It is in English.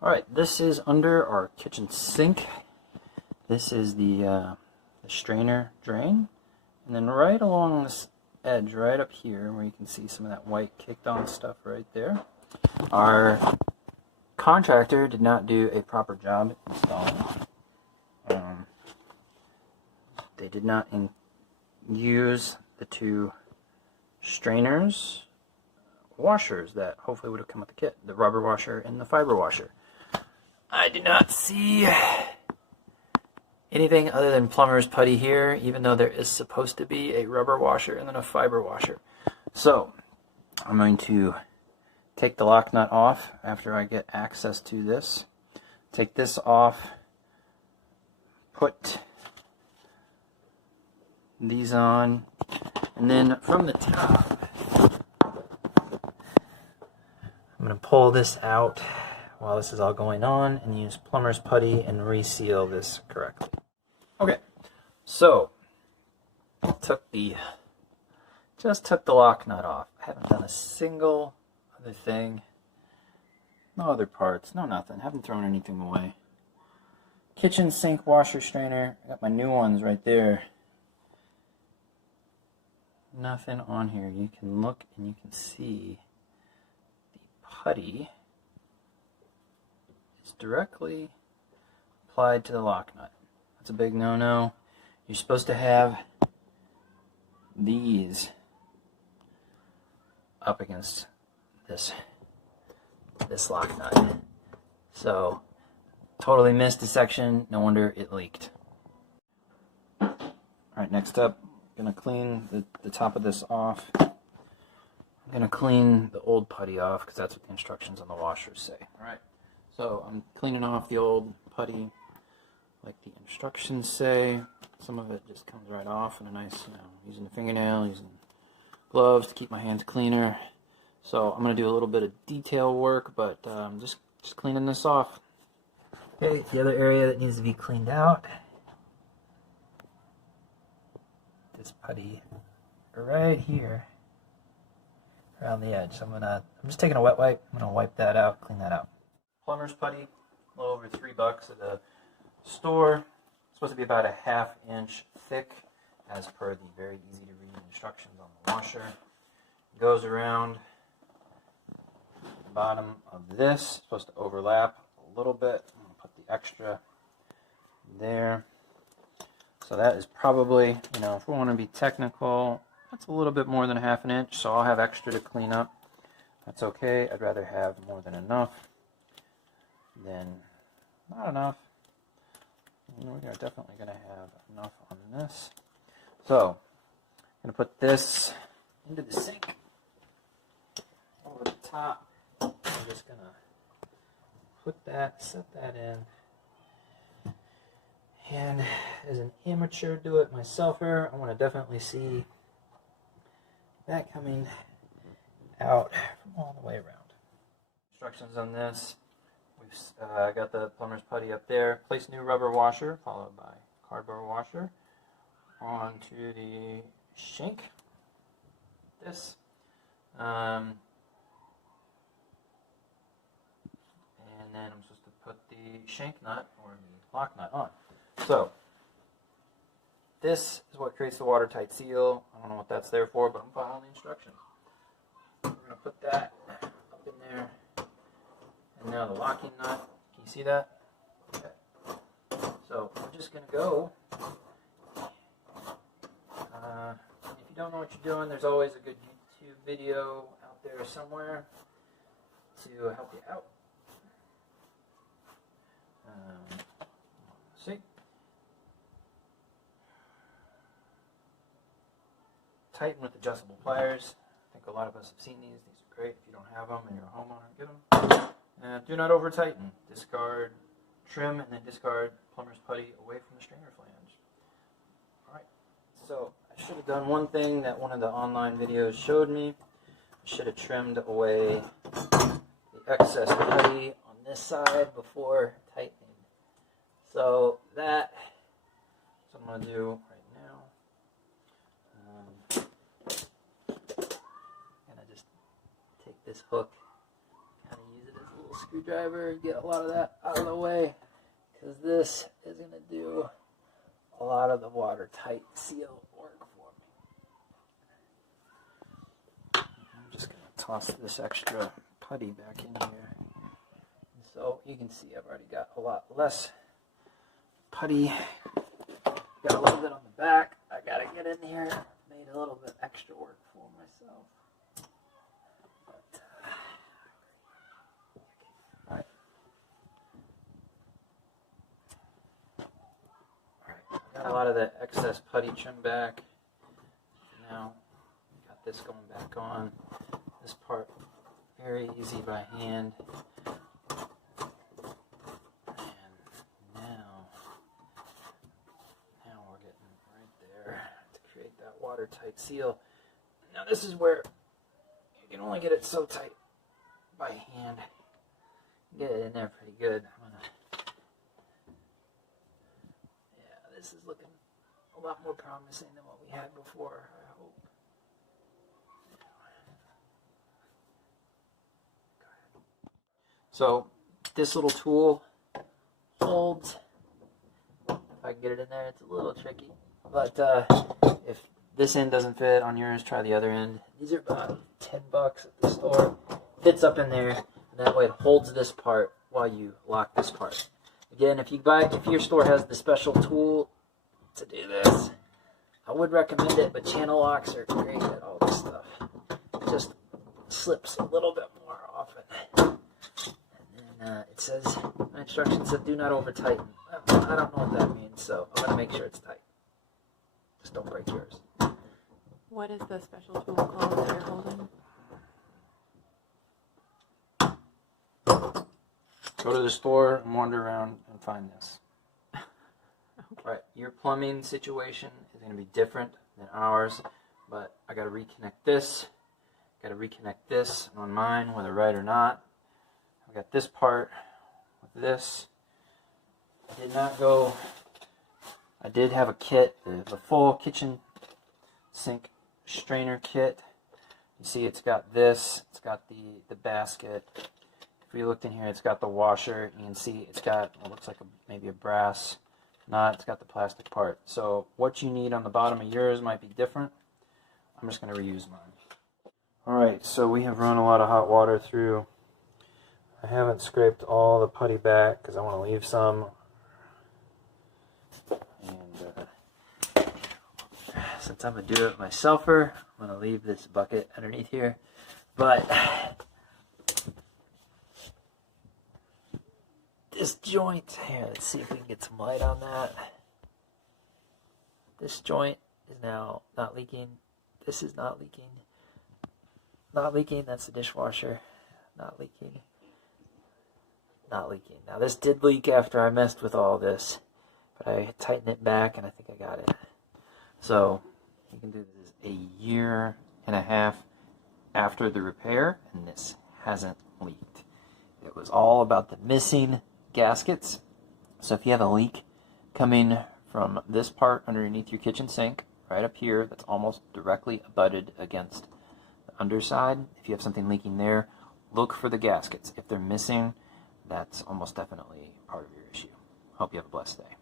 Alright, this is under our kitchen sink. This is the strainer drain. And then right along this edge, right up here, where you can see some of that white kicked on stuff right there, our contractor did not do a proper job installing. They did not use the two strainers washers that hopefully would have come with the kit, the rubber washer and the fiber washer. I do not see anything other than plumber's putty here, even though there is supposed to be a rubber washer and then a fiber washer. So I'm going to take the lock nut off after I get access to this. Take this off, put these on, and then from the top I'm going to pull this out while this is all going on and use plumber's putty and reseal this correctly. Okay, so just took the lock nut off. I haven't done a single other thing. No other parts, no nothing. Haven't thrown anything away. Kitchen sink washer strainer. I got my new ones right there. Nothing on here. You can look and you can see the putty is directly applied to the lock nut. That's a big no-no. You're supposed to have these up against this lock nut. So totally missed a section. No wonder it leaked. Alright, next up, I'm going to clean the top of this off. I'm going to clean the old putty off because that's what the instructions on the washers say. Alright, so I'm cleaning off the old putty like the instructions say. Some of it just comes right off in a nice, using the fingernail, using gloves to keep my hands cleaner. So I'm going to do a little bit of detail work, but just cleaning this off. Okay, the other area that needs to be cleaned out, this putty right here around the edge. So I'm just taking a wet wipe. I'm going to wipe that out, clean that out. Plumber's putty, a little over $3 at the store. It's supposed to be about a ½ inch thick, as per the very easy to read instructions on the washer. It goes around the bottom of this. It's supposed to overlap a little bit. I'm going to put the extra there. So that is probably, if we want to be technical, that's a little bit more than a ½ inch, so I'll have extra to clean up. That's okay. I'd rather have more than enough than not enough. We are definitely going to have enough on this. So, I'm going to put this into the sink over the top. I'm just going to set that in. And as an amateur do-it-myselfer, I want to definitely see that coming out from all the way around. Instructions on this. We've got the plumber's putty up there. Place new rubber washer, followed by cardboard washer, onto the shank. This. And then I'm supposed to put the shank nut, or the lock nut, on. So, this is what creates the watertight seal. I don't know what that's there for, but I'm following the instructions. We're going to put that up in there. And now the locking nut. Can you see that? Okay. So we're just going to go. If you don't know what you're doing, there's always a good YouTube video out there somewhere to help you out. See? Tighten with adjustable pliers. I think a lot of us have seen these. These are great. If you don't have them and you're a homeowner, get them. Do not over tighten. Discard trim and then discard plumber's putty away from the strainer flange. Alright, so I should have done one thing that one of the online videos showed me. I should have trimmed away the excess putty on this side before tightening. So that's what I'm going to do right now. And I just take this hook, kind of use it as a little screwdriver, get a lot of that out of the way, because this is going to do a lot of the watertight seal work for me. I'm just going to toss this extra putty back in here. So you can see I've already got a lot less putty. Got a little bit on the back. I got to get in here. Made a little bit extra work for myself. Alright. Got a lot of the excess putty trimmed back. Now, got this going back on. This part, very easy by hand. Watertight seal. Now this is where you can only get it so tight by hand. Get it in there pretty good. Yeah, this is looking a lot more promising than what we had before, I hope. So this little tool holds. If I can get it in there, it's a little tricky. But if this end doesn't fit on yours, try the other end. These are about $10 at the store. Fits up in there, and that way it holds this part while you lock this part. Again, if your store has the special tool to do this, I would recommend it, but channel locks are great at all this stuff. It just slips a little bit more often. And then it says, my instructions said do not over tighten. I don't know what that means, so I'm going to make sure it's tight. Just don't break yours. What is the special tool called that you're holding? Go to the store and wander around and find this. Okay. All right, your plumbing situation is going to be different than ours, but I got to reconnect this. Got to reconnect this on mine, whether right or not. I got this part with this. I did have a kit, the full kitchen sink strainer kit. You see it's got this, it's got the basket. If you looked in here, it's got the washer. You can see it's got, it looks like maybe a brass knot. It's got the plastic part. So what you need on the bottom of yours might be different. I'm just going to reuse mine. Alright, so we have run a lot of hot water through. I haven't scraped all the putty back because I want to leave some. Since I'm going to do it myselfer, I'm going to leave this bucket underneath here. But this joint, here, let's see if we can get some light on that. This joint is now not leaking. This is not leaking. Not leaking, that's the dishwasher. Not leaking. Not leaking. Now this did leak after I messed with all this, but I tightened it back and I think I got it. So you can do this a year and a half after the repair, and this hasn't leaked. It was all about the missing gaskets. So if you have a leak coming from this part underneath your kitchen sink, right up here, that's almost directly abutted against the underside, if you have something leaking there, look for the gaskets. If they're missing, that's almost definitely part of your issue. Hope you have a blessed day.